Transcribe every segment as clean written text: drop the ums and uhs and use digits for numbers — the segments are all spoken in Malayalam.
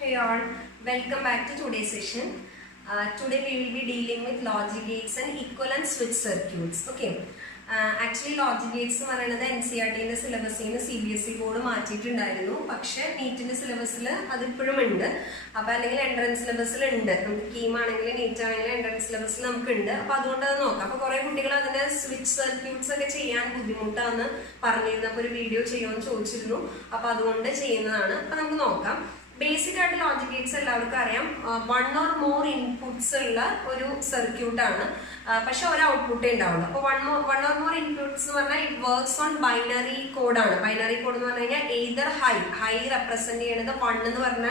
Hey all, welcome back to today's session. Today we will be dealing with logic gates and equivalent switch circuits. Okay. Actually logic gates എന്ന് പറയുന്നത് NCERT സിലബസിൽ നിന്ന് CBSE ബോർഡ് മാറ്റിയിട്ടുണ്ടായിരുന്നു. പക്ഷേ നീറ്റിന്റെ സിലബസിൽ അതിപ്പോഴും ഉണ്ട്. അപ്പോൾ അല്ലെങ്കിൽ എൻട്രൻസ് സിലബസിൽ ഉണ്ട്. നമുക്ക് കീം ആണെങ്കിലും നീറ്റ് ആണെങ്കിലും എൻട്രൻസ് സിലബസിൽ നമുക്ക് ഉണ്ട്. അപ്പോൾ അതുകൊണ്ട് അത് നോക്കാം. അപ്പോൾ കുറേ കുട്ടികൾ അതിന്റെ സ്വിച്ച് സർക്യൂട്ട്സ് ഒക്കെ ചെയ്യാൻ ബുദ്ധിമുട്ടാന്ന് പറഞ്ഞിരുന്നു. അപ്പോൾ ഒരു വീഡിയോ ചെയ്യുമെന്ന് ചോദിച്ചിരുന്നു. അപ്പോൾ അതുകൊണ്ട് ചെയ്യുന്നതാണ്. അപ്പോൾ നമുക്ക് നോക്കാം. ബേസിക് ആയിട്ട് ലോജിക് ഗേറ്റ്സ് എല്ലാവർക്കും അറിയാം, 1 or more ഇൻപുട്സ് ഉള്ള ഒരു സർക്യൂട്ട് ആണ്. പക്ഷെ ഒരു ഔട്ട്പുട്ടേ ഉണ്ടാവുള്ളൂ. അപ്പോൾ 1 or more ഇൻപുട്സ് എന്ന് പറഞ്ഞാൽ ഇറ്റ് വർക്ക്സ് ഓൺ ബൈനറി കോഡാണ്. ബൈനറി കോഡ് എന്ന് പറഞ്ഞു കഴിഞ്ഞാൽ എയ്തർ ഹൈ റെപ്രസെന്റ് ചെയ്യുന്നത് 1 എന്ന് പറഞ്ഞ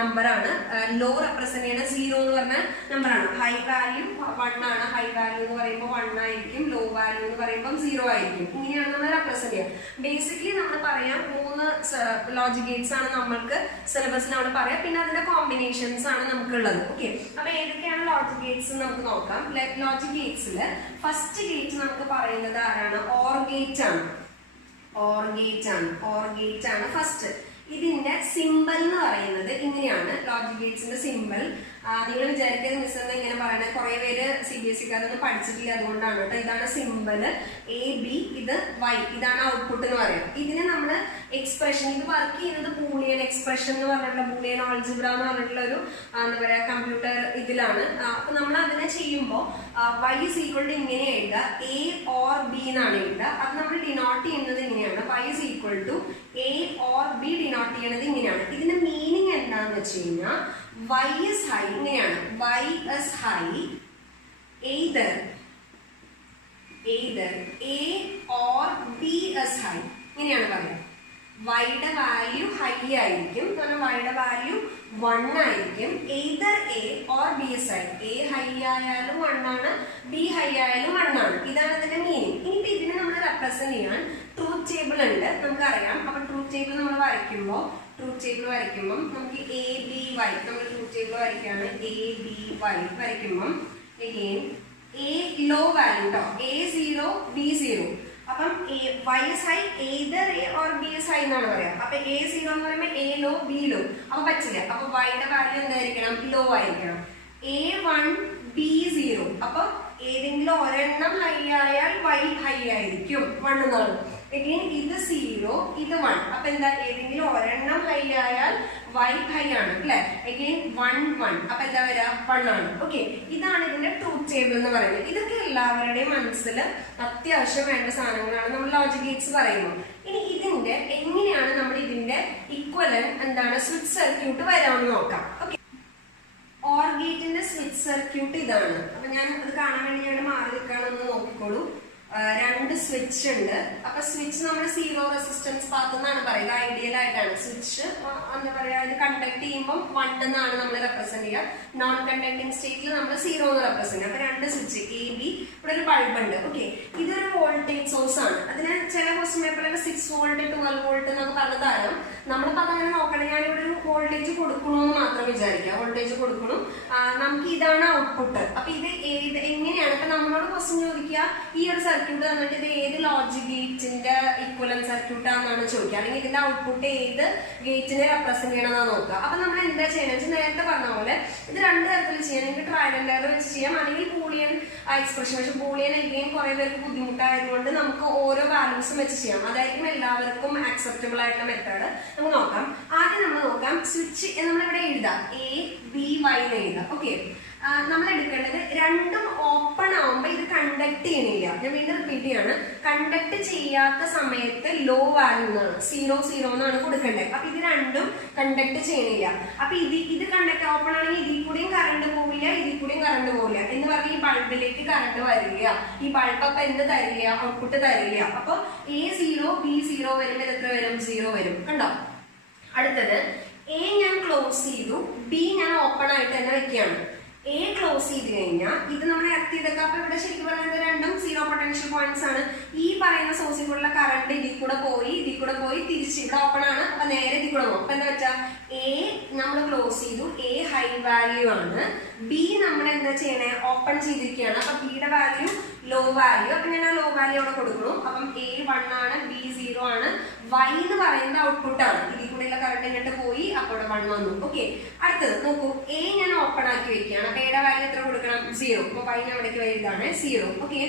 നമ്പറാണ്, ലോ റെപ്രസെന്റ് ചെയ്യുന്നത് 0 എന്ന് പറഞ്ഞ നമ്പറാണ്. ഹൈ വാല്യൂ 1 ആണ്, ഹൈ വാല്യൂ എന്ന് പറയുമ്പോൾ 1 ആയിരിക്കും, ലോ വാല്യൂ എന്ന് പറയുമ്പോൾ 0 ആയിരിക്കും. ഇങ്ങനെയാണ് നമ്മൾ റെപ്രസെന്റ് ചെയ്യുക. ബേസിക്കലി നമ്മൾ പറയാം 3 ലോജിക് ഗേറ്റ്സ് ആണ് നമ്മൾക്ക് സിലബസിലാണ് പറയാം. പിന്നെ അതിന്റെ കോമ്പിനേഷൻസ് ആണ് നമുക്കുള്ളത്. ഓക്കെ, അപ്പൊ ഏതൊക്കെയാണ് ലോജിക് ഗേറ്റ്സ് നമുക്ക് നോക്കാം. ലോജിക് ഗേറ്റ്സിൽ ഫസ്റ്റ് ഗേറ്റ് നമുക്ക് പറയുന്നത് ആരാണ്? ഓർ ഗേറ്റ് ആണ്. ഓർ ഗേറ്റ് ആണ് ഫസ്റ്റ്. ഇതിന്റെ സിമ്പിൾ എന്ന് പറയുന്നത് ഇങ്ങനെയാണ്. ലോജിക് ഗേറ്റ്സിന്റെ സിമ്പിൾ നിങ്ങൾ വിചാരിക്കുന്നത് മിസ് എന്ന് ഇങ്ങനെ പറയണത് കുറെ പേര് CBSE-കാരൊന്നും പഠിച്ചിട്ടില്ല, അതുകൊണ്ടാണ് കേട്ടോ. ഇതാണ് സിമ്പിള് AB, ഇത് Y, ഇതാണ് ഔട്ട്പുട്ട് എന്ന് പറയാം. ഇതിന് നമ്മള് എക്സ്പ്രഷൻ, ഇത് വർക്ക് ചെയ്യുന്നത് ബൂളിയൻ എക്സ്പ്രഷൻ എന്ന് പറഞ്ഞിട്ടുള്ള ബൂളിയൻ ആൾജിബ്ര എന്ന് പറഞ്ഞിട്ടുള്ള ഒരു എന്താ പറയാ കമ്പ്യൂട്ടർ ഇതിലാണ്. അപ്പൊ നമ്മൾ അതിനെ ചെയ്യുമ്പോൾ Y is equal to ഇങ്ങനെ എഴുതുക, A or B എന്നാണ് എഴുതുക. അത് നമ്മൾ ഡിനോട്ട് ചെയ്യുന്നത് ഇങ്ങനെയാണ്. Y is equal to A or B denote ചെയ്യുന്നത് ഇങ്ങനെയാണ്. ഇതിന്റെ മീനിങ് എന്താണെന്ന് വെച്ച് കഴിഞ്ഞാൽ Y is high ഇങ്ങനെയാണ്. Y is high either A or B is high ഇങ്ങനെയാണ് പറയാം. Yയുടെ വാല്യൂ ഹൈ ആയിരിക്കും, കാരണം Yയുടെ വാല്യൂ 1 ആയിരിക്കും. either A or B is high. A high ആയാലും 1 ആണ്, B ഹൈ ആയാലും 1 ആണ്. ഇതാണ് ഇതിന്റെ മീനിങ്. ഇനിയിപ്പോ ഇതിനെ നമ്മൾ റെപ്രസെന്റ് ചെയ്യാൻ ട്രൂത്ത് ടേബിൾ ഉണ്ട്, നമുക്കറിയാം. അപ്പൊ ട്രൂത്ത് ടേബിൾ നമ്മൾ വരയ്ക്കുമ്പോൾ നമുക്ക് ABY, നമ്മൾ ട്രൂത്ത് ടേബിൾ വരയ്ക്കുകയാണ്. ABY വരയ്ക്കുമ്പം again A ലോ വാല്യൂ കേട്ടോ, A0 B0. അപ്പം Y is high either A or B is high എന്നാണ് പറയാം. അപ്പൊ A0 എന്ന് പറയുമ്പോൾ A ലോ B ലോ, അപ്പൊ പറ്റില്ല. അപ്പൊ Yയുടെ വാല്യൂ എന്തായിരിക്കണം? ലോ ആയിരിക്കണം. A1 B0, അപ്പൊ ഏതെങ്കിലും ഒരെണ്ണം ഹൈ ആയാൽ Y ഹൈ ആയിരിക്കും, 1 എന്നാണ്. again ഇത് 0, ഇത് 1. അപ്പൊ എന്താ? ഏതെങ്കിലും ഒരെണ്ണം ഹൈ ആയാൽ Y ഹൈ ആണ് അല്ലെ? again 1 1, അപ്പൊ എന്താ വരാ? 1 ആണ്. ഓക്കെ, ഇതാണ് ഇതിന്റെ ട്രൂത്ത് ടേബിൾ എന്ന് പറയുന്നത്. ഇതൊക്കെ എല്ലാവരുടെയും മനസ്സിൽ അത്യാവശ്യം വേണ്ട സാധനങ്ങളാണ് നമ്മൾ ലോജിക് ഗേറ്റ്സ് പറയുമ്പോൾ. ഇനി ഇതിന്റെ എങ്ങനെയാണ് നമ്മൾ ഇതിന്റെ ഇക്വലന്റ് എന്താണ് സ്വിച്ച് സർക്യൂട്ട് വരാമെന്ന് നോക്കാം. ഓക്കെ, ഓർ ഗേറ്റിന്റെ സ്വിച്ച് സർക്യൂട്ട് ഇതാണ്. അപ്പൊ ഞാൻ അത് കാണാൻ വേണ്ടി ഞാൻ മാറി നിൽക്കാണെന്ന് നോക്കിക്കോളൂ. 2 സ്വിച്ച് ഉണ്ട്. അപ്പൊ സ്വിച്ച് നമ്മൾ 0 റെസിസ്റ്റൻസ് പാത്ത് എന്നാണ് പറയുക. ഐഡിയൽ ആയിട്ടാണ് സ്വിച്ച് എന്താ പറയാ, ഇത് കണ്ടക്ട് ചെയ്യുമ്പോൾ 1 എന്നാണ് നമ്മൾ റെപ്രസെന്റ് ചെയ്യുക. നോൺ കണ്ടക്ടിങ് സ്റ്റേറ്റിൽ നമ്മൾ 0 എന്ന് റെപ്രസെന്റ് ചെയ്യുക. അപ്പൊ 2 സ്വിച്ച് AB, ഇവിടെ ഒരു ബൾബ് ഉണ്ട്. ഓക്കെ, ഇതൊരു വോൾട്ടേജ് സോഴ്സ് ആണ്. അതിന് ചില ക്വസ്റ്റ്യൻ പേപ്പറിലൊക്കെ 6 വോൾട്ട് 12 വോൾട്ട് എന്നൊക്കെ പറഞ്ഞ തരാം. നമ്മളിപ്പോ അതങ്ങനെ നോക്കണം. ഞാനിവിടെ ഒരു വോൾട്ടേജ് കൊടുക്കണമെന്ന് മാത്രം വിചാരിക്കുക. വോൾട്ടേജ് കൊടുക്കണം, നമുക്ക് ഇതാണ് ഔട്ട്പുട്ട്. അപ്പൊ ഇത് എങ്ങനെയാണ്? ഇപ്പൊ നമ്മളോട് ക്വസ്റ്റ്യൻ ചോദിക്കുക, ഈ ഒരു സർക്യൂട്ട് തന്നിട്ട് ഇത് ഏത് ലോജിക് ഗേറ്റിന്റെ ഇക്വലന്റ് സർക്യൂട്ട് ആണെന്നാണ് ചോദിക്കുക, അല്ലെങ്കിൽ ഇതിന്റെ ഔട്ട്പുട്ട് ഏത് ഗേറ്റിനെ റെപ്രസെന്റ് ചെയ്യണമെന്നാണ് നോക്കുക. അപ്പൊ നമ്മൾ എന്താ ചെയ്യണമെന്ന് വെച്ചാൽ നേരത്തെ പറഞ്ഞ പോലെ ഇത് 2 തരത്തിൽ ചെയ്യാം. നിങ്ങൾക്ക് ട്രയൽ ആൻഡ് എറർ വെച്ച് ചെയ്യാം, അല്ലെങ്കിൽ ബൂളിയൻ എക്സ്പ്രഷൻ. പക്ഷെ ബൂളിയൻ എഗെയിൻ കുറെ പേർക്ക് ബുദ്ധിമുട്ടായതുകൊണ്ട് നമുക്ക് ഓരോ വാല്യൂസും വെച്ച് ചെയ്യാം. അതായിരിക്കും എല്ലാവർക്കും ആക്സെപ്റ്റബിൾ ആയിട്ടുള്ള മെത്തേഡ്. നമുക്ക് നോക്കാം. ആദ്യം നമ്മൾ നോക്കാം സ്വിച്ച്. നമ്മളിവിടെ എഴുതാം ABY എന്ന് എഴുതാം. ഓക്കെ, നമ്മൾ എടുക്കേണ്ടത് രണ്ടും ഓപ്പൺ ആവുമ്പോൾ ഇത് കണ്ടക്ട് ചെയ്യണില്ല. ഞാൻ വീണ്ടും റിപ്പീറ്റ് ചെയ്യാണ്. കണ്ടക്ട് ചെയ്യാത്ത സമയത്ത് ലോ വാല്യൂ എന്നാണ്, 0 0 എന്നാണ് കൊടുക്കേണ്ടത്. അപ്പൊ ഇത് രണ്ടും കണ്ടക്ട് ചെയ്യണില്ല. അപ്പൊ ഇത് കണ്ടക്ട് ഓപ്പൺ ആണെങ്കിൽ ഇതിൽ കൂടിയും കറണ്ട് പോവില്ല, ഇതിൽ കൂടിയും കറണ്ട് പോവില്ല എന്ന് പറഞ്ഞ് ഈ ബൾബിലേക്ക് കറണ്ട് വരില്ല. ഈ ബൾബ് അപ്പൊ എന്ത് തരില്ല? ഔട്ട്പുട്ട് തരില്ല. അപ്പൊ A0 B0 വരുമ്പോൾ എത്ര വരും? 0 വരും. കണ്ടോ? അടുത്തത് A ഞാൻ ക്ലോസ് ചെയ്തു, B ഞാൻ ഓപ്പൺ ആയിട്ട് തന്നെ വെക്കുകയാണ്. A ക്ലോസ് ചെയ്ത് കഴിഞ്ഞാൽ ഇത് നമ്മൾ എർത്ത് ചെയ്തൊക്കെ. അപ്പൊ ഇവിടെ ശരിക്കും പറയുന്നത് രണ്ടും 0 പൊട്ടൻഷ്യൽ പോയിന്റ്സ് ആണ്. ഈ പറയുന്ന സോഴ്സിൽ കൂടെയുള്ള കറണ്ട് ഇതിൽ കൂടെ പോയി തിരിച്ച് ഇവിടെ ഓപ്പൺ ആണ്. അപ്പൊ നേരെ ഇതിൽ കൂടെ പോകും. അപ്പൊ എന്താ വെച്ചാൽ A നമ്മൾ ക്ലോസ് ചെയ്തു, A ഹൈ വാല്യൂ ആണ്. B നമ്മൾ എന്താ ചെയ്യണേ? ഓപ്പൺ ചെയ്തിരിക്കുകയാണ്. അപ്പൊ ബിയുടെ വാല്യൂ ലോ വാല്യൂ. അപ്പൊ ഞാൻ ആ ലോ വാല്യൂ അവിടെ കൊടുക്കണം. അപ്പം A 1 ആണ്, B 0 ആണ്. Y എന്ന് പറയുന്നത് ഔട്ട്പുട്ട് ആണ്. ഇതിൽ കൂടെയുള്ള കറണ്ട് കറണ്ട് ഇങ്ങോട്ട് പോയി, അപ്പോൾ ഇവിടെ 1 വന്നു. ഓക്കെ, അടുത്തത് നോക്കൂ, എ ഞാൻ ഓപ്പൺ ആക്കി വെക്കുകയാണ്. അപ്പൊ എയുടെ വാല്യൂ എത്ര കൊടുക്കണം? 0. അപ്പൊ y അവിടേക്ക് വരുന്നതാണ് 0. ഓക്കെ,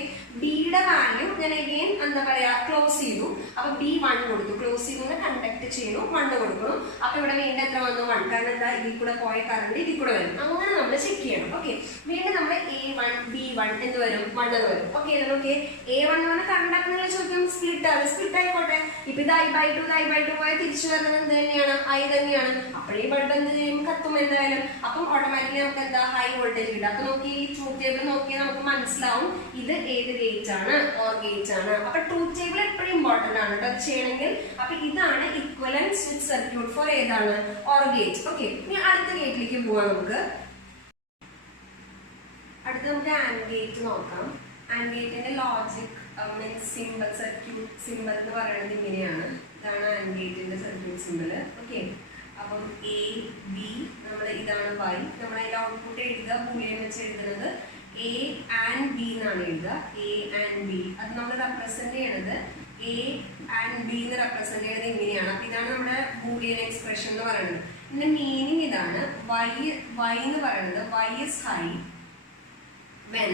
ബിയുടെ വാല്യൂ ഞാൻ അഗെയിൻ എന്താ പറയാ ക്ലോസ് ചെയ്തു. അപ്പൊ ബി 1 കൊടുത്തു, ക്ലോസ് ചെയ്തു കണ്ടക്ട് ചെയ്തു, 1 കൊടുക്കണം. അപ്പൊ ഇവിടെ വീണ്ടും എത്ര വന്നു? 1. കാരണം എന്താ, ഇതിൽ കൂടെ പോയ കറണ്ട് ഇതിൽ കൂടെ വരും. അങ്ങനെ നമ്മൾ ചെക്ക് ചെയ്യണം. ഓക്കെ, വീണ്ടും നമ്മൾ A1 B1 എന്ത് വരും? 1 എന്ന് വരും. ഓക്കെ, ഓക്കെ, A1 എന്ന് പറഞ്ഞാൽ കറണ്ട് നിങ്ങൾ ചോദിക്കും സ്പ്ലിറ്റ് ആണ്, സ്പ്ലിറ്റ് ആയിക്കോട്ടെ. ഇപ്പൊ ഇത് I/2 പോയാൽ തിരിച്ചു വരുന്നത് എന്ത് തന്നെയാണ്? I തന്നെയാണ്. അപ്പോഴേ ബൾബ് എന്ത് ചെയ്യും? കത്തും എന്തായാലും. അപ്പം ഓട്ടോമാറ്റിക്കലി നമുക്ക് എന്താ ഹൈ വോൾട്ടേജ് കിട്ടും. അപ്പൊ നോക്കി ഈ ട്രൂത്ത് ടേബിൾ നോക്കിയാൽ നമുക്ക് മനസ്സിലാവും ഇത് ഏത് ഗേറ്റ് ആണ്, ഓർ ഗേറ്റ് ആണ്. അപ്പൊ ട്രൂത്ത് ടേബിൾ എപ്പോഴും ഇമ്പോർട്ടന്റ് ആണ് കേട്ടോ അത് ചെയ്യണമെങ്കിൽ. അപ്പൊ ഇതാണ് ഇക്വലന്റ് സ്വിച്ച് സർക്യൂട്ട് ഫോർ ഏതാണ്? Or gate. ഓക്കെ, ഇനി അടുത്ത ഗേറ്റിലേക്ക് പോവാം. നമുക്ക് അടുത്ത നമുക്ക് ആൻഡ് ഗേറ്റ് നോക്കാം. ആൻഡ് ഗേറ്റിന്റെ logic means simple circuit simple എന്ന് പറയുന്നത് ഇങ്ങനെയാണ്. ഇതാണ് ആൻഡ് ഗേറ്റിന്റെ സർക്യൂട്ട് സിമ്പിൾ. ഓക്കെ, അപ്പം എ ബി നമ്മൾ ഇതാണ് y. നമ്മൾ അതിന്റെ ഔട്ട്പുട്ട് എഴുതുക ബൂളിയൻ വെച്ച് എഴുതുന്നത് എ ആൻഡ് ബി എന്നാണ് എഴുതുക. എ ആൻഡ് ബി അത് നമ്മൾ റെപ്രസെന്റ് ചെയ്യണത് എ ആൻഡ് ബി എന്ന് റെപ്രസെന്റ് ചെയ്യുന്നത് ഇങ്ങനെയാണ്. അപ്പൊ ഇതാണ് നമ്മുടെ ബൂളിയൻ എക്സ്പ്രഷൻ എന്ന് പറയുന്നത്. ഇതിന്റെ മീനിങ് ഇതാണ്. y എന്ന് പറയുന്നത് y is high when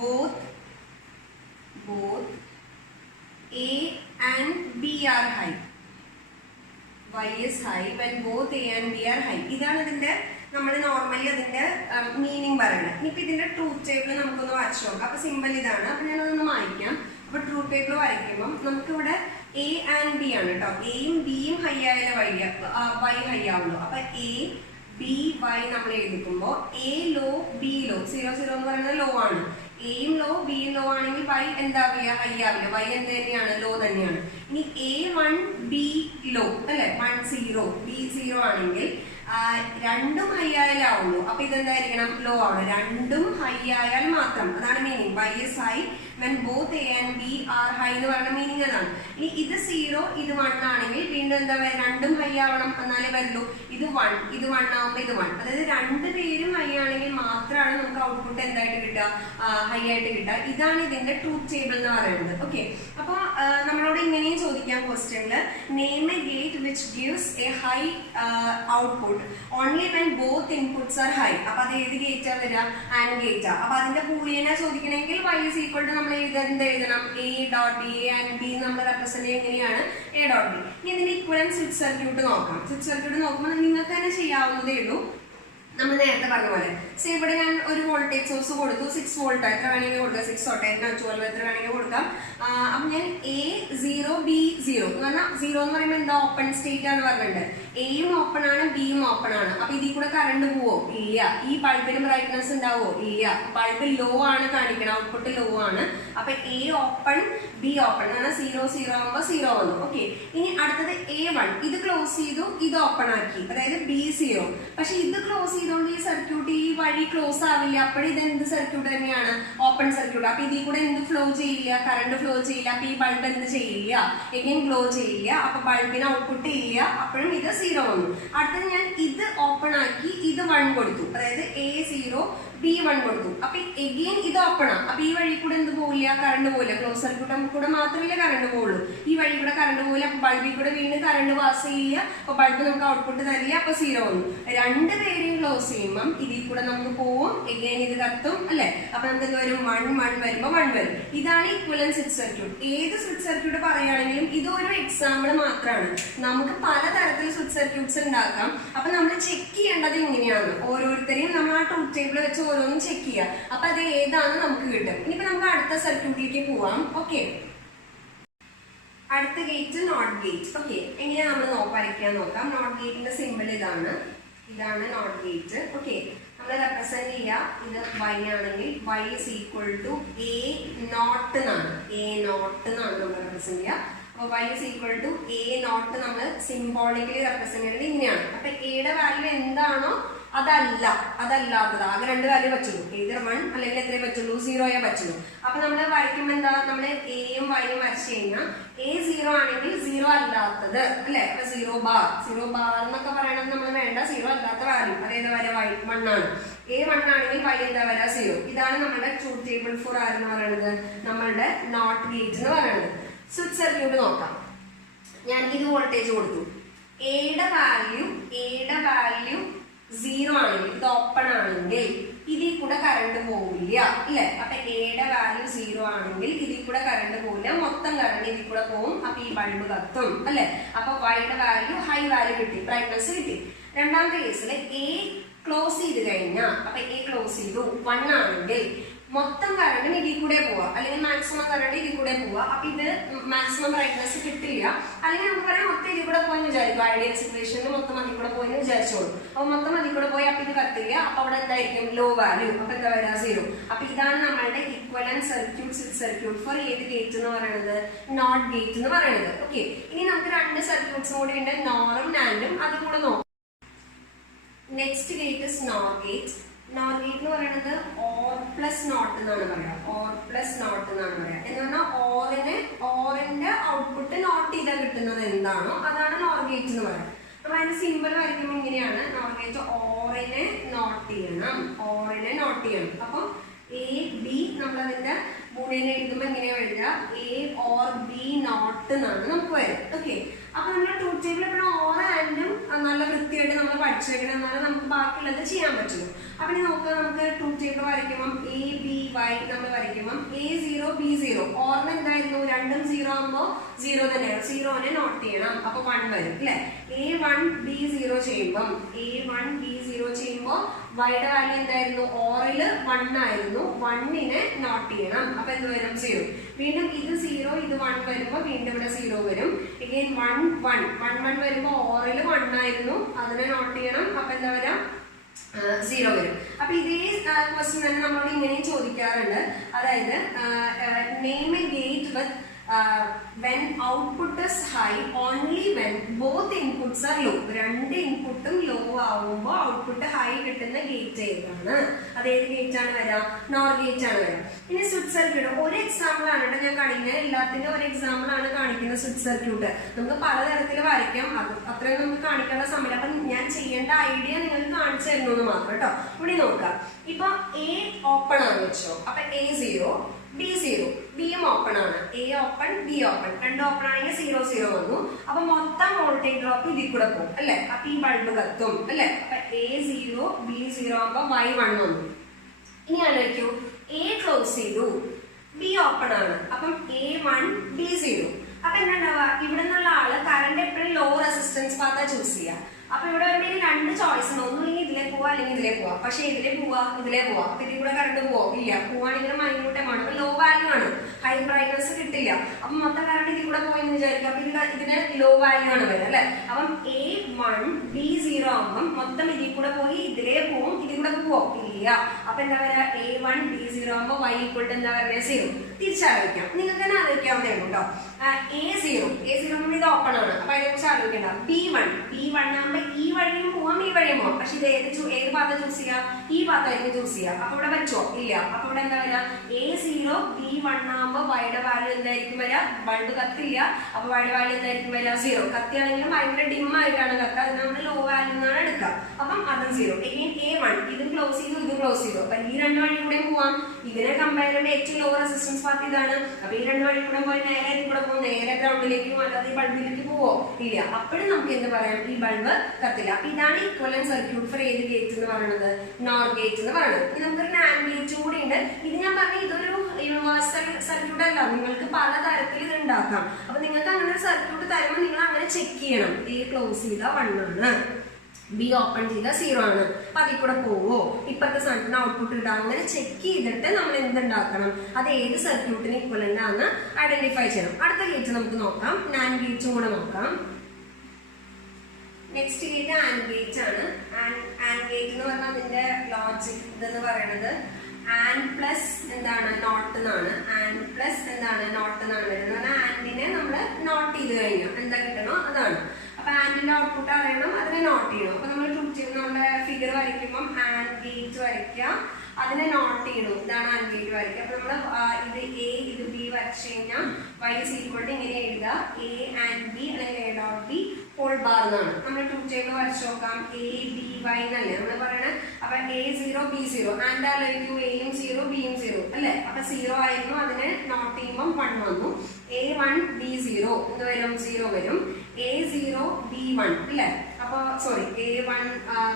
both a and b are high. y is high when both a and b are high. ഇതാണ് ഇതിന്റെ നമ്മൾ നോർമലി അതിന്റെ മീനിങ് പറയുന്നത്. ഇനിയിപ്പോ ഇതിന്റെ ട്രൂത്ത് ടേബിൾ നമുക്കൊന്ന് വരച്ചു നോക്കാം. അപ്പൊ സിമ്പിൾ ഇതാണ്. അപ്പൊ ഞാനതൊന്ന് വായിക്കാം. അപ്പൊ ട്രൂത്ത് ടേബിൾ വരയ്ക്കുമ്പോൾ നമുക്കിവിടെ എ ആൻഡ് ബി ആണ് കേട്ടോ. എയും ബിയും ഹൈ ആയാലേ y ഹൈ ആവുള്ളൂ. അപ്പൊ എ ബി വൈ നമ്മൾ എഴുതിക്കുമ്പോ എ ലോ ബി ലോ 0 0 എന്ന് പറയുന്നത് ലോ ആണ്. എയും ലോ ബിയും ലോ ആണെങ്കിൽ y എന്താവില്ല? ഹൈ ആവില്ല. y എന്ത് തന്നെയാണ്? ലോ തന്നെയാണ്. ഇനി A1 B ലോ അല്ലെ 1 0 B 0 ആണെങ്കിൽ രണ്ടും ഹൈ ആയാലേ ആവുള്ളൂ. അപ്പൊ ഇതെന്തായിരിക്കണം? ലോ ആണ്. രണ്ടും ഹൈ ആയാൽ മാത്രം. അതാണ് meaning. y is high when both a and b are high എന്ന് പറയുന്ന മീനിങ് അതാണ്. ഇനി ഇത് 0 ഇത് 1 ആണെങ്കിൽ വീണ്ടും എന്താ പറയുക? രണ്ടും ഹൈ ആവണം എന്നാലേ വരുള്ളൂ. ഇത് 1 ഇത് 1 ആവുമ്പോൾ ഇത് 1. അതായത് രണ്ടുപേരും ഹൈ ആണെങ്കിൽ മാത്രമാണ് നമുക്ക് ഔട്ട്പുട്ട് എന്തായിട്ട് കിട്ടുക? ഹൈ ആയിട്ട് കിട്ടുക. ഇതാണ് ഇതിന്റെ ട്രൂത്ത് ടേബിൾ എന്ന് പറയുന്നത്. ഓക്കെ, അപ്പൊ നമ്മളോട് ഇങ്ങനെയും ചോദിക്കാം ക്വസ്റ്റ്യനില് name a gate which gives a high output only when both inputs are high. അപ്പൊ അത് ഏത് ഗേറ്റാ വരിക? ആൻഡ് ഗേറ്റാ. അപ്പൊ അതിന്റെ ബൂളിയനെ ചോദിക്കണമെങ്കിൽ y is equal to നമ്മൾ എന്ത് എഴുതണം? a dot B and B നമ്മൾ റെപ്രസെന്റ് എങ്ങനെയാണ്? a dot B. ഇനി ഇതിന്റെ ഇക്വലന്റ് സ്വിച്ച് സർക്യൂട്ട് നോക്കാം. സ്വിച്ച് സർക്യൂട്ട് നോക്കുമ്പോൾ നിങ്ങൾക്ക് തന്നെ ചെയ്യാവുന്നതേ ഉള്ളൂ. നമ്മൾ നേരത്തെ പറഞ്ഞ പോലെ ഇവിടെ ഞാൻ ഒരു വോൾട്ടേജ് സോഴ്സ് കൊടുത്തു 6 വോൾട്ട്. എത്ര വേണമെങ്കിൽ കൊടുക്കാം? 6 or 10 or 12 എത്ര വേണമെങ്കിൽ കൊടുക്കാം. അപ്പൊ ഞാൻ A0 B0 എന്ന് പറഞ്ഞാൽ 0 എന്ന് പറയുമ്പോൾ എന്താ? ഓപ്പൺ സ്റ്റേറ്റ് ആണ് പറഞ്ഞിട്ടുണ്ട്. എയും ഓപ്പൺ ആണ് ബിയും ഓപ്പൺ ആണ്. അപ്പൊ ഇതിൽ കൂടെ കറണ്ട് പോവോ? ഇല്ല. ഈ ബൾബിന് ബ്രൈറ്റ്നസ് ഉണ്ടാവോ? ഇല്ല. ബൾബ് ലോ ആണ് കാണിക്കണം, ഔട്ട്പുട്ട് ലോ ആണ്. അപ്പൊ എ ഓപ്പൺ ബി ഓപ്പൺ എന്ന് പറഞ്ഞാൽ 0 0 ആകുമ്പോൾ 0 വന്നു. ഓക്കെ, ഇനി അടുത്തത് A1 ഇത് ക്ലോസ് ചെയ്തു, ഇത് ഓപ്പൺ ആക്കി, അതായത് B0. പക്ഷെ ഇത് ക്ലോസ് ചെയ്തോണ്ട് ഈ സർക്യൂട്ട് ഈ വഴി ക്ലോസ് ആവില്ല. അപ്പോഴും ഇത് എന്ത് സർക്യൂട്ട് തന്നെയാണ്? Open circuit. അപ്പൊ ഇതിൽ കൂടെ എന്ത് ഫ്ലോ ചെയ്യില്ല? കറണ്ട് ഫ്ലോ ചെയ്യില്ല. അപ്പൊ ഈ ബൾബ് എന്ത് ചെയ്യില്ല? എങ്ങനെ ഫ്ലോ ചെയ്യില്ല. അപ്പൊ ബൾബിന് ഔട്ട്പുട്ട് ഇല്ല. അപ്പോഴും ഇത് 0 വന്നു. അടുത്തത് ഞാൻ ഇത് ഓപ്പൺ ആക്കി ഇത് 1 കൊടുത്തു, അതായത് A0 B1 കൊടുത്തു. അപ്പൊ എഗെയിൻ ഇത് ഓപ്പൺ ആണ്. അപ്പൊ ഈ വഴി കൂടെ എന്ത് പോവില്ല? കറണ്ട് പോവില്ല. ക്ലോസ് സർക്യൂട്ട് കൂടെ മാത്രമല്ലേ കറണ്ട് പോവുള്ളൂ. ഈ വഴി കൂടെ കറണ്ട് പോവില്ല. അപ്പൊ ബൾബിൽ കൂടെ വീണ്ടും കറണ്ട് പാസ് ചെയ്യില്ല. അപ്പൊ ബൾബ് നമുക്ക് ഔട്ട്പുട്ട് തരില്ല. അപ്പൊ 0 വന്നു. രണ്ടുപേരെയും ക്ലോസ് ചെയ്യുമ്പോൾ ഇതിൽ കൂടെ നമുക്ക് പോവും. എഗെയിൻ ഇത് കത്തും അല്ലെ? അപ്പൊ നമുക്ക് ഇത് വരും 1 1 വരുമ്പോ 1 വരും. ഇതാണ് ഇക്വലന്റ് സ്വിച്ച് സർക്യൂട്ട്. ഏത് സ്വിച്ച് സർക്യൂട്ട് പറയുകയാണെങ്കിലും ഇതൊരു എക്സാമ്പിൾ മാത്രമാണ്. നമുക്ക് പലതരത്തിൽ സ്വിച്ച് സർക്യൂട്ട്സ് ഉണ്ടാക്കാം. അപ്പൊ നമ്മൾ ചെക്ക് ചെയ്യേണ്ടത് ഇങ്ങനെയാണ്. ഓരോരുത്തരെയും നമ്മൾ ആ ട്രൂത്ത് ടേബിൾ വെച്ച് ഓരോന്നും ചെക്ക് ചെയ്യുക. അപ്പൊ അത് ഏതാണെന്ന് നമുക്ക് കിട്ടും. ഇനിയിപ്പോ നമുക്ക് അടുത്ത സർക്യൂട്ടിലേക്ക് പോവാം. ഓക്കെ, അടുത്ത ഗേറ്റ് നോട്ട് ഗേറ്റ്. ഓക്കെ, എങ്ങനെയാ നമ്മൾ വരയ്ക്കാൻ നോക്കാം. നോട്ട് ഗേറ്റിന്റെ സിമ്പിൾ ഇതാണ്. ഇതാണ് നോട്ട് ഗേറ്റ്. ഓക്കെ, നമ്മൾ റെപ്രസെന്റ് ചെയ്യുക. ഇത് y ആണെങ്കിൽ y is equal to a naught എന്നാണ്. a naught എന്നാണ് നമ്മൾ റെപ്രസെന്റ് ചെയ്യുക. അപ്പൊ y is equal to a naught നമ്മൾ സിംബോളിക്കലി റെപ്രസെന്റ് ചെയ്യുന്നത് ഇങ്ങനെയാണ്. അപ്പൊ എയുടെ വാല്യൂ എന്താണോ അതല്ലാത്തത് ആകെ 2 വാല്യൂ പറ്റുള്ളൂ. either 1 അല്ലെങ്കിൽ എത്രയേ പറ്റുള്ളൂ? 0 പറ്റുള്ളൂ. അപ്പൊ നമ്മൾ വരയ്ക്കുമ്പോൾ എന്താ? നമ്മൾ എയും വൈയും വരച്ചു കഴിഞ്ഞാൽ A0 ആണെങ്കിൽ 0 അല്ലാത്തത് അല്ലെ? അപ്പൊ 0 ബാർ എന്നൊക്കെ പറയണത് നമ്മൾ വേണ്ട. 0 അല്ലാത്ത വാല്യൂ അതേതാ വരെ? 1 ആണ്. A1 ആണെങ്കിൽ y എന്താ വര? 0. ഇതാണ് നമ്മുടെ ട്രൂത്ത് ടേബിൾ ഫോർ ആരെന്ന് പറയുന്നത്? നമ്മളുടെ നോട്ട് ഗേറ്റ് എന്ന് പറയുന്നത്. സ്വിച്ച് സർക്യൂട്ട് നോക്കാം. ഞാൻ ഇത് വോൾട്ടേജ് കൊടുത്തു, എയുടെ വാല്യൂ 0 ആണെങ്കിൽ, ഇത് ഓപ്പൺ ആണെങ്കിൽ ഇതിൽ കൂടെ കറണ്ട് പോവില്ല അല്ലെ. അപ്പൊ എയുടെ വാല്യൂ 0 ആണെങ്കിൽ ഇതിൽ കൂടെ കറണ്ട് പോവില്ല, മൊത്തം കറണ്ട് ഇതിൽ കൂടെ പോകും. അപ്പൊ ഈ ബൾബ് കത്തും അല്ലെ. അപ്പൊ വൈയുടെ വാല്യൂ ഹൈ വാല്യൂ കിട്ടി, ബ്രൈറ്റ്നസ് കിട്ടി. രണ്ടാമത്തെ കേസിൽ എ ക്ലോസ് ചെയ്ത് കഴിഞ്ഞാൽ, അപ്പൊ എ ക്ലോസ് ചെയ്തു 1 ആണെങ്കിൽ മൊത്തം കറണ്ട് ഇതിൽ കൂടെ പോവാ, അല്ലെങ്കിൽ മാക്സിമം കറണ്ട് ഇതിൽ കൂടെ പോവാ. അപ്പൊ ഇത് മാക്സിമം ബ്രൈറ്റ്നസ് കിട്ടില്ല. അല്ലെങ്കിൽ നമുക്ക് പറയാം മൊത്തം ഇതിൽ കൂടെ പോയെന്ന് വിചാരിക്കും, ഐഡിയൽ സിറ്റുവേഷനിൽ മൊത്തം അതിൽ കൂടെ പോയെന്ന് വിചാരിച്ചോളൂ. അപ്പൊ മൊത്തം അതിൽ കൂടെ പോയി അപ്പൊ ഇത് കത്തില്ല. അപ്പൊ അവിടെ എന്തായിരിക്കും? Low value. അപ്പൊ എന്താ വരാ? 0. അപ്പൊ ഇതാണ് നമ്മളുടെ equivalent circuit, switch circuit for ഏത് ഗേറ്റ് എന്ന് പറയുന്നത്? നോട്ട് ഗേറ്റ് എന്ന് പറയുന്നത്. ഓക്കെ, ഇനി നമുക്ക് രണ്ട് സർക്യൂട്ട്സും കൂടി ഉണ്ട്, നോറും നാൻഡും. അതും കൂടെ നോക്കാം. Next gate is nor gate. Nor gate എന്ന് പറയുന്നത് ഓർ പ്ലസ് നോട്ട് എന്നാണ് പറയാം, ഓർ പ്ലസ് നോട്ട് എന്നാണ് പറയാം. എന്ന് പറഞ്ഞാൽ ഓറിന്റെ ഔട്ട്പുട്ട് നോട്ട് ചെയ്താൽ കിട്ടുന്നത് എന്താണോ അതാണ് നോർ ഗേറ്റ് എന്ന് പറയാം. അപ്പൊ അതിന്റെ സിമ്പിൾ വരയ്ക്കുമ്പോൾ ഇങ്ങനെയാണ്. നോർ ഗേറ്റ് ഓറിനെ നോട്ട് ചെയ്യണം, ഓറിനെ നോട്ട് ചെയ്യണം. അപ്പൊ എ ബി നമ്മളതിന്റെ ബൂളിയൻ എഴുതുമ്പോൾ എങ്ങനെയാ എഴുതുക? എ ഓർ ബി നോട്ട് എന്നാണ് നമുക്ക് വരും. ഓക്കെ, അപ്പൊ നമ്മുടെ ട്രൂത്ത് ടേബിൾ എപ്പോഴും ഓർ ആൻഡും നല്ല വൃത്തിയായിട്ട് നമ്മൾ പഠിച്ചേക്കണം, എന്നാലും നമുക്ക് ബാക്കിയുള്ളത് ചെയ്യാൻ പറ്റുള്ളൂ. അപ്പൊ ഇനി നോക്കുക, നമുക്ക് ട്രൂത്ത് ടേബിൾ വരയ്ക്കുമ്പോൾ എ ബി വൈ നമ്മൾ വരയ്ക്കുമ്പോൾ A0 B0 ഓറിന് എന്തായിരുന്നു? രണ്ടും 0 ആകുമ്പോൾ 0 തന്നെയാണ്, 0നെ നോട്ട് ചെയ്യണം. അപ്പൊ 1 വരും അല്ലെ. A1 B0 ചെയ്യുമ്പോൾ വൈയുടെ വാല്യൂ എന്തായിരുന്നു? ഓറില് 1 ആയിരുന്നു, 1നെ നോട്ട് ചെയ്യണം. അപ്പൊ എന്ത് വരും? 0. വീണ്ടും ഇത് 0 ഇത് 1 വരുമ്പോ വീണ്ടും ഇവിടെ 0 വരും. അഗൈൻ 1 1 വരുമ്പോ ഓറില് 1 ആയിരുന്നു, അതിനെ നോട്ട് ചെയ്യണം. അപ്പൊ എന്താ വരാം? 0 വരും. അപ്പൊ ഇതേ ക്വസ്റ്റ്യൻ തന്നെ നമ്മളോട് ഇങ്ങനെയും ചോദിക്കാറുണ്ട്. അതായത് name a gate with when output is high only when both inputs are low. രണ്ട് ഇൻപുട്ടും ലോ ആവുമ്പോൾ ഔട്ട്പുട്ട് ഹൈ കിട്ടുന്ന ഗേറ്റ് ഏതാണ്? അതേത് ഗേറ്റ് ആണ് വരാം? നോർ ഗേറ്റ് ആണ് വരാം. ഇനി സ്വിച്ച് സർക്യൂട്ട് ഒരു എക്സാമ്പിൾ ആണ് കേട്ടോ ഞാൻ കാണിക്കുന്നത്, എല്ലാത്തിന്റെ ഒരു എക്സാമ്പിൾ ആണ് കാണിക്കുന്ന സ്വിച്ച് സർക്യൂട്ട്. നമുക്ക് പലതരത്തിൽ വരയ്ക്കാം, അത് അത്രയും നമുക്ക് കാണിക്കേണ്ട സമയം. അപ്പൊ ഞാൻ ചെയ്യേണ്ട ഐഡിയ നിങ്ങൾക്ക് കാണിച്ചു തരുന്നു മാത്രം കേട്ടോ. ഇവിടെ നോക്കാം. ഇപ്പൊ എ ഓപ്പൺ ആണ് വെച്ചോ, അപ്പൊ A0 B0, ബിയും ഓപ്പൺ ആണ്. എ ഓപ്പൺ ബി ഓപ്പൺ, രണ്ട് ഓപ്പൺ ആണെങ്കിൽ 0 0 വന്നു. അപ്പൊ മൊത്തം വോൾട്ടേജ് ഡ്രോപ്പ് ഇതിൽ കൂടെ പോകും അല്ലെ. അപ്പൊ ഈ ബൾബ് കത്തും അല്ലെ. അപ്പൊ A0 B0 ആകുമ്പോ Y1 വന്നു. ഇനി ആലോചിക്കൂ, എ ക്ലോസ് ചെയ്തു, ബി ഓപ്പൺ ആണ്, അപ്പം A1 B0. അപ്പൊ എന്താ ഉണ്ടാവുക? ഇവിടെ നിന്നുള്ള ആള് കറണ്ട് എപ്പോഴും ലോ റെസിസ്റ്റൻസ് പാത്താ ചൂസ് ചെയ്യുക. അപ്പൊ ഇവിടെ വരുമ്പോൾ രണ്ട് ചോയ്സ് ഉണ്ട്, ഒന്നുമില്ലെങ്കിൽ ഇതിലേ പോവാ അല്ലെങ്കിൽ ഇതിലേ പോവാ. പക്ഷെ ഇതിലേ പോവാ ഇതിലേ പോവാ, അപ്പൊ ഇതിൽ കൂടെ കറണ്ട് പോവോ? ഇല്ല. പോവാണെങ്കിൽ മൈന്യൂട്ട് എമൗണ്ട്, അപ്പൊ ലോ വാല്യൂ ആണ്, ഹൈ ബ്രൈറ്റ്നസ് കിട്ടില്ല. അപ്പൊ മൊത്തം കറണ്ട് ഇതിൽ കൂടെ പോയെന്ന് വിചാരിക്കും. അപ്പൊ ഇതിന് ലോ വാല്യൂ ആണ് വരിക അല്ലെ. അപ്പം A1 B0 ആകുമ്പോൾ മൊത്തം ഇതിൽ കൂടെ പോയി ഇതിലേ പോവും, ഇതിൽ കൂടെ പോവോ? ഇല്ല. അപ്പൊ എന്താ പറയുക? A1 B0 ആകുമ്പോൾ Y = എന്താ പറയുക? 0. തിരിച്ചാലോചിക്കാം, നിങ്ങൾക്ക് തന്നെ ആലോചിക്കാവുന്നേ ഉള്ളൂ കേട്ടോ. A0 ഇത് ഓപ്പൺ ആണ്, അപ്പൊ അതിനെ കുറിച്ച് ആലോചിക്കണ്ട. B1 ആകുമ്പോൾ ഈ വഴിയും പോവാം ഈ വഴിയും പോവാം. പക്ഷെ ഇത് ഏത് പാത്ത ചൂസ് ചെയ്യാം? ഈ പാത്തായിരിക്കും ചൂസ് ചെയ്യാം. അപ്പൊ ഇവിടെ പറ്റുമോ? ഇല്ല. അപ്പൊ ഇവിടെ എന്താ വരിക? A0 B1 ആകുമ്പോൾ വൈയുടെ വാല്യൂ എന്തായിരിക്കും വരിക? ബൾബ് കത്തില്ല. അപ്പൊ വൈയുടെ വാല്യൂ എന്തായിരിക്കും വരിക? 0. കത്തിയാണെങ്കിലും ഭയങ്കര ഡിം ആയിട്ടാണ് കത്തുക, അത് നമ്മൾ ലോ വാല്യൂ എന്നാണ് എടുക്കുക. അപ്പം അതും 0. ഇനി A1 ഇതും ക്ലോസ് ചെയ്തു ഇതും ക്ലോസ് ചെയ്തു. അപ്പൊ ഈ രണ്ട് വഴി കൂടെ പോവാം. ഇതിനെ കമ്പയർ ചെയ്യുമ്പോൾ ഏറ്റവും ലോ റെസിസ്റ്റൻസ് പാത്ത് ഇതാണ്. അപ്പൊ ഈ രണ്ട് വഴി കൂടെ പോയി നേരെ ഇതിൽ കൂടെ പോകും, നേരെ ഗ്രൗണ്ടിലേക്ക് പോകും, അല്ലാതെ ഈ ബൾബിലേക്ക് പോവോ? ഇല്ല. അപ്പോഴും നമുക്ക് എന്ത് പറയാം? ഈ ബൾബ് കത്തില്ല. അപ്പൊ ഇതാണ് ഇക്വലന്റ് സർക്യൂട്ട് ഫോർ ഏത് ഗേറ്റ് എന്ന് പറയുന്നത്? നോർ ഗേറ്റ് എന്ന് പറയുന്നത്. ഇനി നമുക്കൊരു നാൻഡ് ഗേറ്റ് കൂടി ഉണ്ട്. ഇത് ഞാൻ പറഞ്ഞ ഇതൊരു യൂണിവേഴ്സൽ സർക്യൂട്ട് അല്ല, നിങ്ങൾക്ക് പലതരത്തിൽ ഇത് ഉണ്ടാക്കാം. അപ്പൊ നിങ്ങൾക്ക് അങ്ങനെ ഒരു സർക്യൂട്ട് തരുമ്പോൾ നിങ്ങൾ അങ്ങനെ ചെക്ക് ചെയ്യണം. എ ക്ലോസ് ചെയ്ത 1 ആണ്, ബി ഓപ്പൺ ചെയ്ത 0 ആണ്, അപ്പൊ അതിൽ കൂടെ പോവോ, ഇപ്പത്തെ സാധനത്തിന് ഔട്ട്പുട്ട് ഇടാം. അങ്ങനെ ചെക്ക് ചെയ്തിട്ട് നമ്മൾ എന്തുണ്ടാക്കണം? അത് ഏത് സർക്യൂട്ടിന് ഇക്വലന്റ് ആണെന്ന് ഐഡന്റിഫൈ ചെയ്യണം. അടുത്ത ഗേറ്റ് നമുക്ക് നോക്കാം, നാൻഡ് ഗേറ്റും കൂടെ നോക്കാം. നെക്സ്റ്റ് ഗേറ്റ് ആൻഡ് ഗേറ്റ് ആണ്. ആൻഡ് ഗേറ്റ് എന്ന് പറഞ്ഞാൽ അതിന്റെ ലോജിക് ഇതെന്ന് പറയുന്നത് ആൻഡ് പ്ലസ് എന്താണ്? നോട്ട് എന്നാണ്. ആൻഡ് പ്ലസ് എന്താണ്? നോട്ട് എന്നാണ് വരുന്നത്. ആൻഡിനെ നമ്മൾ നോട്ട് ചെയ്ത് കഴിഞ്ഞു എന്താ കിട്ടണോ അതാണ്. അപ്പൊ ആൻഡിന്റെ ഔട്ട്പുട്ട് അറിയണം, അതിനെ നോട്ട് ചെയ്യണം. അപ്പൊ നമ്മൾ നമ്മുടെ ഫിഗർ വരയ്ക്കുമ്പോൾ ആൻഡ് ഗേറ്റ് വരയ്ക്കുക, അതിനെ നോട്ട് ചെയ്യണം. ഇതാണ് ആൻഡ് ഗേറ്റ് വരയ്ക്കുക. അപ്പൊ നമ്മൾ ഇത് എ ഇത് ബി വരച്ചു കഴിഞ്ഞാൽ Y = ഇങ്ങനെ എഴുതുക, A and B അല്ലെങ്കിൽ A.B ഹോൾ ബാർ എന്നാണ്. നമ്മൾ ട്രൂത്ത് ടേബിൾ വരച്ചു നോക്കാം. A.B.Y എന്നല്ലേ നമ്മൾ പറയണത്. അപ്പൊ A0 B0 ആൻഡ് ആലോചിക്കൂ, എയും 0 ബിയും 0 അല്ലെ. അപ്പൊ 0 ആയിരുന്നു, അതിനെ നോട്ട് ചെയ്യുമ്പോൾ 1 വന്നു. A1 B0 എന്ത് വരും? 0 വരും. A0 B1 അല്ലേ? അപ്പൊ സോറി A1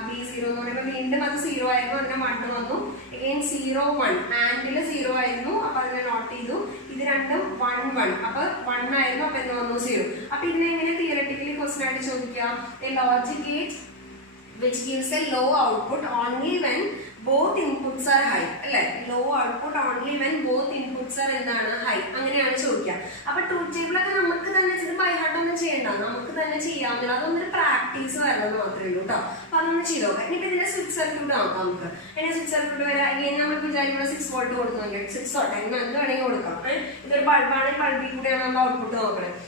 B0 എന്ന് പറയുമ്പോൾ വീണ്ടും അത് 0 ആയിരുന്നു, അതിനെ 1 വന്നു. again 0 1 ആൻഡില് 0 ആയിരുന്നു, അപ്പൊ അതിനെ നോട്ട് ചെയ്തു. ഇത് രണ്ടും 1 1, അപ്പൊ 1 ആയിരുന്നു, അപ്പൊ എന്ത് വന്നു 0. അപ്പൊ ഇതിനെ എങ്ങനെ തിയററ്റിക്കലി ക്വസ്റ്റൻ ആയിട്ട് ചോദിക്കാം? a logic gate which gives a low output only when both inputs are high അല്ലെ? low output only when both inputs are എന്താണ് high, അങ്ങനെയാണ് ചോദിക്കുക. അപ്പൊ ട്രൂത്ത് ടേബിൾ ഒക്കെ നമുക്ക് തന്നെ ഇത് ബൈ ഹാർട്ട് ഒന്നും ചെയ്യണ്ട, നമുക്ക് തന്നെ ചെയ്യാവുന്നില്ല. അതൊന്നൊരു പ്രാക്ടീസ് വരണമെന്ന് മാത്രമേ ഉള്ളൂ കേട്ടോ. അപ്പൊ അതൊന്ന് ചെയ്ത് നോക്കാം. ഇനിയിപ്പോ ഇതിന്റെ സ്വിച്ച് സർക്യൂട്ട് നോക്കാം നമുക്ക്. അതിന്റെ സ്വിച്ച് സർക്യൂട്ട് വരാം. ഇനി നമ്മൾ വിചാരിക്കുന്ന 6 വോൾട്ട് കൊടുക്കുന്നുണ്ട്, 6 വോൾട്ട് എന്ത് വേണമെങ്കിൽ കൊടുക്കാം. ഇതൊരു ബൾബാണ്, ബൾബിൽ കൂടെയാണ് നമ്മൾ ഔട്ട്പുട്ട് നോക്കണത്.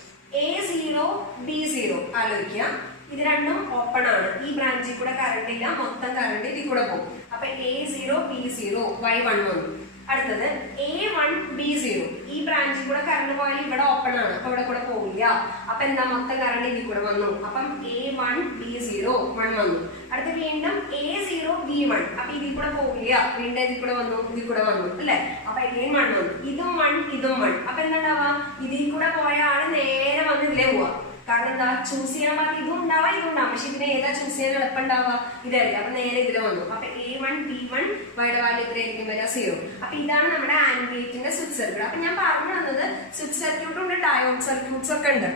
A0 B0 ആലോചിക്കുക, ഇത് രണ്ടും ഓപ്പൺ ആണ്. ഈ ബ്രാഞ്ചിൽ കൂടെ കറണ്ട് ഇല്ല, മൊത്തം കറണ്ട് ഇതിൽ കൂടെ പോകും. അപ്പൊ A0 B0 Y1 വന്നു. അടുത്തത് A1 B0, ഈ ബ്രാഞ്ചിൽ കൂടെ കറണ്ട് പോയാൽ ഇവിടെ ഓപ്പൺ ആണ്, അപ്പൊ ഇവിടെ കൂടെ പോവില്ല. അപ്പൊ എന്താ, മൊത്തം കറണ്ട് ഇതിൽ കൂടെ വന്നു. അപ്പം A1 B0 1 വന്നു. അടുത്ത വീണ്ടും A0 B1, അപ്പൊ ഇതിൽ കൂടെ പോവില്ല, വീണ്ടും ഇതിൽ കൂടെ വന്നു, ഇതിൽ കൂടെ വന്നു അല്ലെ? അപ്പൊ again 1 വന്നു. ഇതും 1 ഇതും 1. അപ്പൊ എന്താ ഉണ്ടാവാ, ഇതിൽ കൂടെ പോയ ആള് നേരെ വന്ന് ഇതിലേ പോവാ. കാരണം എന്താ, ചൂസ് ചെയ്യാൻ പറഞ്ഞ ഇതും ഉണ്ടാവാം ഇതും ഉണ്ടാവും, പക്ഷെ ഇതിനെ ഏതാ ചൂസ് ചെയ്യാൻ എളുപ്പം ഉണ്ടാവുക? ഇതല്ലേ. അപ്പൊ നേരെ ഇതില് വന്നു. അപ്പൊ A1 B1 വൈയുടെ വാല്യൂ എത്രയായിരിക്കും വരിക? 0. അപ്പൊ ഇതാണ് നമ്മുടെ AND ഗേറ്റിന്റെ സ്വിച്ച് സർക്യൂട്ട്. അപ്പൊ ഞാൻ പറഞ്ഞു തന്നത് സ്വിച്ച് സർക്യൂട്ടും ഉണ്ട്, ഡയോഡ് സർക്യൂട്ട്സ് ഒക്കെ ഉണ്ട്.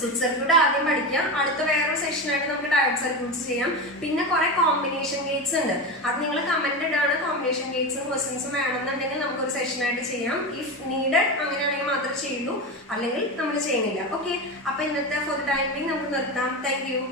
സ്വിച്ച് സർക്യൂട്ട് ആദ്യം പഠിക്കാം, അടുത്ത വേറൊരു സെഷനായിട്ട് നമുക്ക് ഡയോഡ് സർക്യൂട്ട്സ് ചെയ്യാം. പിന്നെ കുറെ കോമ്പിനേഷൻ ഗേറ്റ്സ് ഉണ്ട്, അത് നിങ്ങൾ കമന്റ് ഇടാണ്. കോമ്പിനേഷൻ ഗേറ്റ്സും ക്വസ്റ്റ്യൻസും വേണമെന്നുണ്ടെങ്കിൽ നമുക്കൊരു സെഷനായിട്ട് ചെയ്യാം. ഇഫ് നീഡഡ് അങ്ങനെയാണെങ്കിൽ മാത്രമേ ചെയ്യുള്ളൂ, അല്ലെങ്കിൽ നമ്മൾ ചെയ്യുന്നില്ല. ഓക്കെ, അപ്പൊ ഇന്നത്തെ ഫോർ ദ ടൈം ബീങ് നമുക്ക് നിർത്താം. Thank you.